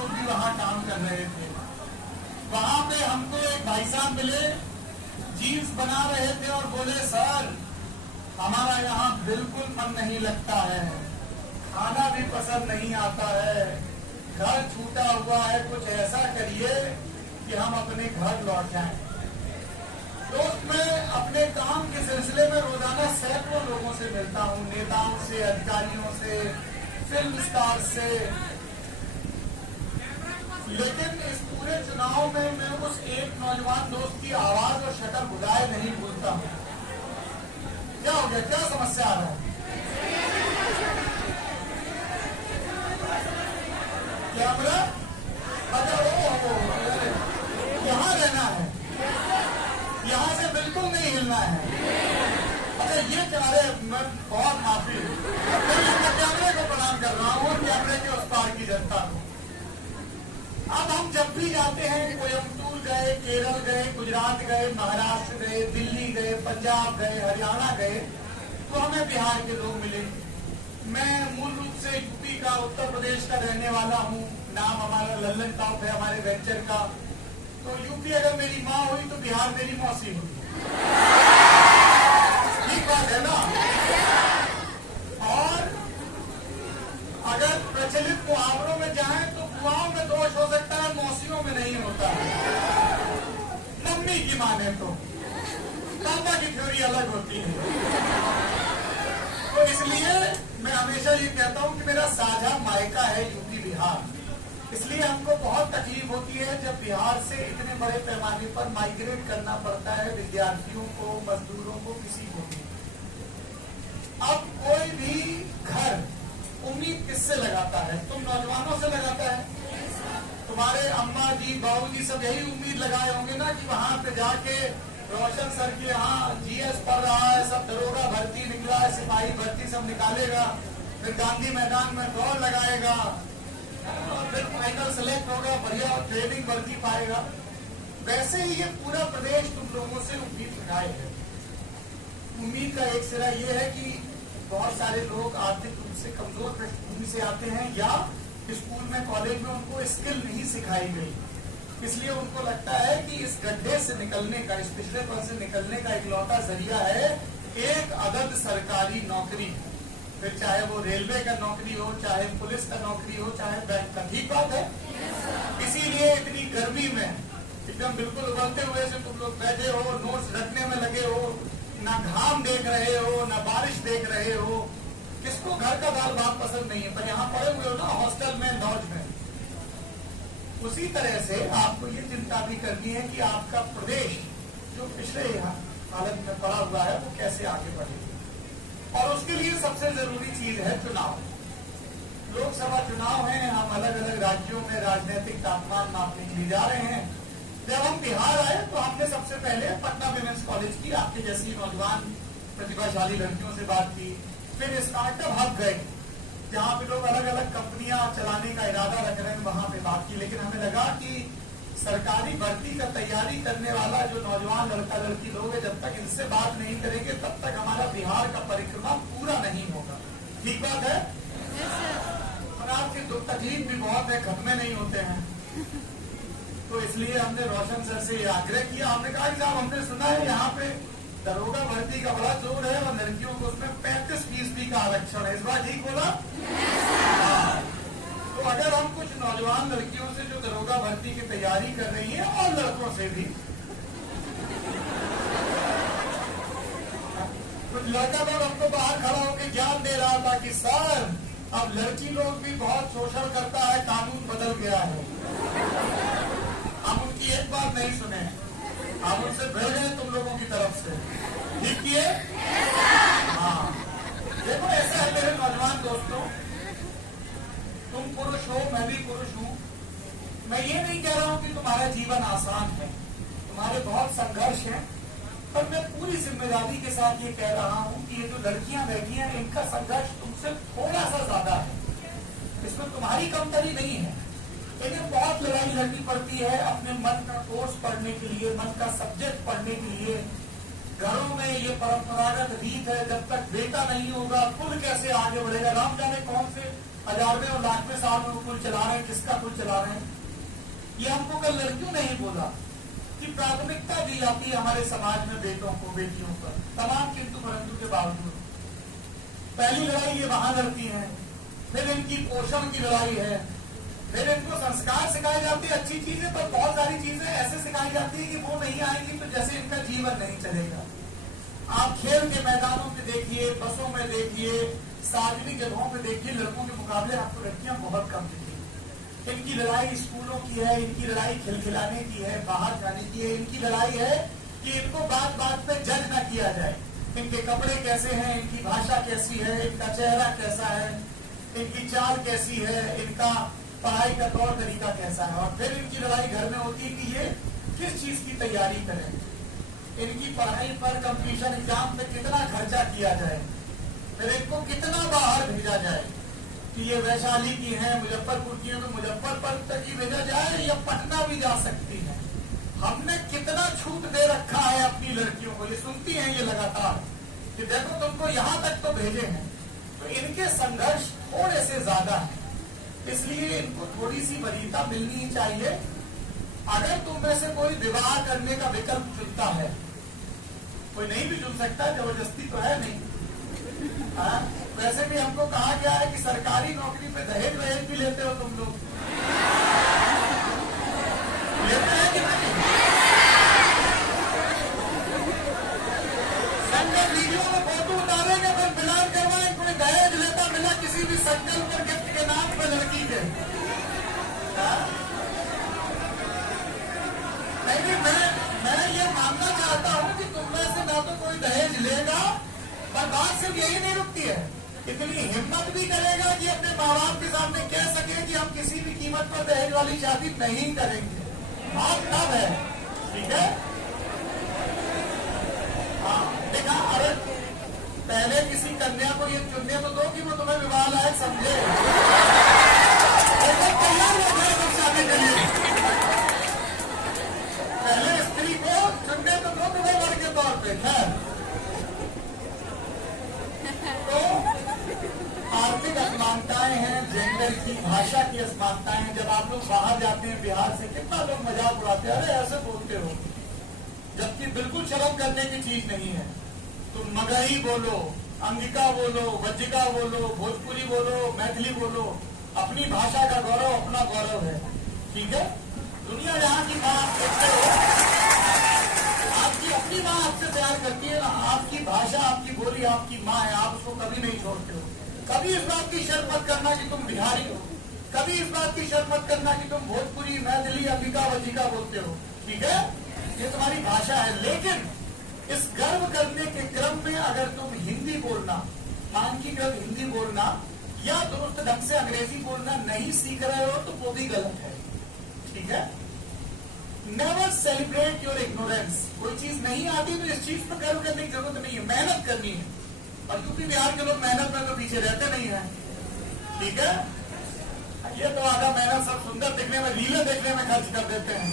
लोग भी वहाँ काम कर रहे थे। वहाँ पे हमको एक भाई साहब मिले, जीन्स बना रहे थे और बोले, सर हमारा यहाँ बिल्कुल मन नहीं लगता है, खाना भी पसंद नहीं आता है, घर छूटा हुआ है, कुछ ऐसा करिए कि हम अपने घर लौट जाएं। दोस्त, मैं अपने काम के सिलसिले में रोजाना सैकड़ों लोगों से मिलता हूँ, नेताओं से, अधिकारियों से, फिल्म स्टार से, लेकिन इस पूरे चुनाव में मैं उस एक नौजवान दोस्त की आवाज और शक्ल बुलाए नहीं भूलता हूँ। क्या हो गया, क्या समस्या आ रहा है? क्या बोला? अच्छा, वो यहाँ रहना है, यहाँ से बिल्कुल नहीं हिलना है। अच्छा, ये चाहे मैं बहुत माफी, मैं कैमरे को प्रणाम कर रहा हूँ और कैमरे के उस पार की जनता को। अब हम जब भी जाते हैं, कोयम्बटूर गए, केरल गए, गुजरात गए, महाराष्ट्र गए, दिल्ली गए, पंजाब गए, हरियाणा गए, तो हमें बिहार के लोग मिले। मैं मूल रूप से यूपी का, उत्तर प्रदेश का रहने वाला हूँ। नाम हमारा लल्लन टॉप है, हमारे वेंचर का। तो यूपी अगर मेरी माँ हुई तो बिहार मेरी मौसी हुई। ठीक बात है ना? और अगर प्रचलित मुहावरों में जाएं तो बुआओं में दोष हो सकता है, मौसियों में नहीं होता है। मम्मी की माने तो पापा की थ्योरी अलग होती है। तो इसलिए मैं हमेशा ये कहता हूं कि मेरा साझा मायका है यूपी बिहार। इसलिए हमको बहुत तकलीफ होती है जब बिहार से इतने बड़े पैमाने पर माइग्रेट करना पड़ता है विद्यार्थियों को, मजदूरों को, किसी को भी। अब कोई भी घर उम्मीद किससे लगाता है? तुम नौजवानों से लगाता है। तुम्हारे अम्मा जी, बाबू जी सब यही उम्मीद लगाए होंगे ना कि वहां पे जाके रोशन सर के यहाँ जीएस पढ़ रहा है, सब दरोगा भर्ती निकला है, सिपाही भर्ती सब निकालेगा, फिर गांधी मैदान में दौड़ लगाएगा और फिर फाइनल सेलेक्ट होगा, बढ़िया ट्रेनिंग भर्ती पाएगा। वैसे ही ये पूरा प्रदेश तुम लोगों से उम्मीद लगाए है। उम्मीद का एक सिरा ये है कि बहुत सारे लोग आर्थिक रूप से कमजोर पृष्ठभूमि से आते हैं या स्कूल में, कॉलेज में उनको स्किल नहीं सिखाई गई, इसलिए उनको लगता है कि इस गड्ढे से निकलने का, इस पिछड़ेपन से निकलने का इकलौता जरिया है एक अदद सरकारी नौकरी। फिर चाहे वो रेलवे का नौकरी हो, चाहे पुलिस का नौकरी हो, चाहे बैंक का। ठीक बात है। इसीलिए इतनी गर्मी में एकदम बिल्कुल उबलते हुए से तुम लोग बैठे हो, नोट्स रखने में लगे हो, ना घाम देख रहे हो, ना बारिश देख रहे हो। किसको घर का दाल भात पसंद नहीं है, पर यहाँ पड़े हुए हो ना हॉस्टल में, लॉज में। उसी तरह से आपको ये चिंता भी करनी है कि आपका प्रदेश जो पिछले हालत में पड़ा हुआ है वो कैसे आगे बढ़े। और उसके लिए सबसे जरूरी चीज है चुनाव। लोकसभा चुनाव है, हम अलग अलग राज्यों में राजनीतिक तापमान मापने के लिए जा रहे हैं। जब हम बिहार आए तो हमने सबसे पहले पटना विमेंस कॉलेज की, आपके जैसी नौजवान प्रतिभाशाली लड़कियों से बात की। फिर स्टार्टअप हब गए जहाँ पे लोग अलग अलग कंपनियां चलाने का इरादा रख रहे हैं, वहां पे बात की। लेकिन हमें लगा कि सरकारी भर्ती का तैयारी करने वाला जो नौजवान लड़का लड़की लोग हैं, जब तक इनसे बात नहीं करेंगे तब तक हमारा बिहार का परिक्रमा पूरा नहीं होगा। ठीक बात है। और आपकी दुख तकलीफ भी बहुत है, खत्मे नहीं होते हैं। तो इसलिए हमने रोशन सर से आग्रह किया, हमने कहा कि साहब हमने सुना है यहाँ पे दरोगा भर्ती का बड़ा जोर है और लड़कियों को उसमें 35% का आरक्षण है, इस बार ठीक बोला? तो अगर हम कुछ नौजवान लड़कियों से जो दरोगा भर्ती की तैयारी कर रही है और लड़कों से भी, कुछ लड़का लोग हमको बाहर खड़ा होकर ज्ञान दे रहा था कि सर अब लड़की लोग भी बहुत शोषण करता है, कानून बदल गया है। हम उनकी एक बात नहीं सुने, हम उनसे भिड़ गए तुम लोगों की तरफ से। ठीक किए? हाँ, देखो ऐसा है मेरे नौजवान दोस्तों, तुम पुरुष हो, मैं भी पुरुष हूँ। मैं ये नहीं कह रहा हूँ कि तुम्हारा जीवन आसान है, तुम्हारे बहुत संघर्ष है, पर मैं पूरी जिम्मेदारी के साथ ये कह रहा हूँ कि ये जो लड़कियां बैठी हैं इनका संघर्ष तुमसे थोड़ा सा ज्यादा है, इसमें तुम्हारी कमतरी नहीं है। इन्हें बहुत लड़ाई लड़नी पड़ती है अपने मन का कोर्स पढ़ने के लिए, मन का सब्जेक्ट पढ़ने के लिए। घरों में ये परंपरागत रीत है, जब तक बेटा नहीं होगा कुल कैसे आगे बढ़ेगा। राम जाने कौन से हजारवें और लाखवें साल में वो कुल चला रहे हैं, किसका कुल चला रहे हैं। ये हमको कल लड़कियों ने ही बोला कि प्राथमिकता दी जाती है हमारे समाज में बेटों को, बेटियों पर, तमाम किंतु परंतु के बावजूद। पहली लड़ाई ये वहां लड़ती है, फिर इनकी पोषण की लड़ाई है, फिर इनको संस्कार सिखाए जाते हैं, अच्छी चीजें, पर बहुत सारी चीजें ऐसे सिखाई जाती है कि वो नहीं आएगी तो जैसे इनका जीवन नहीं चलेगा। आप खेल के मैदानों पे देखिए, बसों में देखिए, सार्वजनिक जगहों पे देखिए, लड़कों के मुकाबले आपको लड़कियां बहुत कम दिखेंगी। इनकी लड़ाई स्कूलों की है, इनकी लड़ाई खिलखिलाने की है, बाहर जाने की है, इनकी लड़ाई है कि इनको बात बात पे जज न किया जाए। इनके कपड़े कैसे हैं, इनकी भाषा कैसी है, इनका चेहरा कैसा है, इनकी चाल कैसी है, इनका पढ़ाई का तौर तरीका कैसा है। और फिर इनकी लड़ाई घर में होती है कि ये किस चीज की तैयारी करें, इनकी पढ़ाई पर कंपटीशन एग्जाम पे कितना खर्चा किया जाए, फिर इनको कितना बाहर भेजा जाए कि ये वैशाली की है, मुजफ्फरपुर की है तो मुजफ्फरपुर तक ही भेजा जाए या पटना भी जा सकती है। हमने कितना छूट दे रखा है अपनी लड़कियों को। ये सुनती हैं ये लगातार कि देखो तुमको यहाँ तक तो भेजे हैं, तो इनके संघर्ष थोड़े से ज्यादा है, इसलिए इनको थोड़ी सी वरीयता मिलनी चाहिए। अगर तुम में से कोई विवाह करने का विकल्प चुनता है, कोई नहीं भी चुन सकता, जबरदस्ती तो है नहीं। वैसे भी हमको कहा गया है कि सरकारी नौकरी पे दहेज वहेज भी लेते हो तुम लोग, लेते हैं कि नहीं? संगत वीडियो में फोटो उतारेंगे, फिर मिलान करवाएं, कोई दहेज लेता मिला किसी भी संकल्प पर गिफ्ट के नाम पर लड़की के। नहीं, मैं ये मानना चाहता हूँ कि तुम में से ना तो कोई दहेज लेगा, पर बात सिर्फ यही नहीं रुकती है, इतनी हिम्मत भी करेगा कि अपने माँ बाप के सामने कह सके कि हम किसी भी कीमत पर दहेज वाली शादी नहीं करेंगे। बात तब है, ठीक है? हाँ, देखा, अरे पहले किसी कन्या को ये चुनने तो दो कि वो तुम्हें विवाह लायक समझे, तैयार हो गए तुम शादी के लिए। पहले स्त्री को चुनने तो दो तुम्हें वर के तौर पे। खैर, तो आर्थिक असमानताएं हैं, जेंडर की, भाषा की असमानताएं हैं। जब आप लोग बाहर जाते हैं बिहार से, कितना लोग मजाक उड़ाते हैं, अरे ऐसे बोलते हो, जबकि बिल्कुल शर्म करने की चीज नहीं है। तुम मगही बोलो, अंगिका बोलो, वज्जिका बोलो, भोजपुरी बोलो, मैथिली बोलो, अपनी भाषा का गौरव अपना गौरव है, ठीक है? दुनिया जहाँ की माँ आप देखते हो, आपकी अपनी माँ आपसे प्यार करती है ना, आपकी भाषा, आपकी बोली आपकी माँ है, आप उसको कभी नहीं छोड़ते हो। कभी इस बात की शर्त मत करना कि तुम बिहारी हो, कभी इस बात की शर्त मत करना कि तुम भोजपुरी, मैथिली, अंगिका, वज्जिका बोलते हो, ठीक है? ये तुम्हारी भाषा है। लेकिन इस गर्व करने के क्रम में अगर तुम हिंदी बोलना, मानकीकृत हिंदी बोलना या दुरुस्त ढंग से अंग्रेजी बोलना नहीं सीख रहे हो तो वो भी गलत है, ठीक है? Never celebrate your ignorance. कोई चीज नहीं आती तो इस चीज पर गर्व करने की जरूरत नहीं है, मेहनत करनी है। और यूपी बिहार के लोग मेहनत में तो पीछे रहते नहीं है, ठीक है? ये तो आधा मेहनत सब सुंदर दिखने में, रीलें देखने में खर्च कर देते हैं।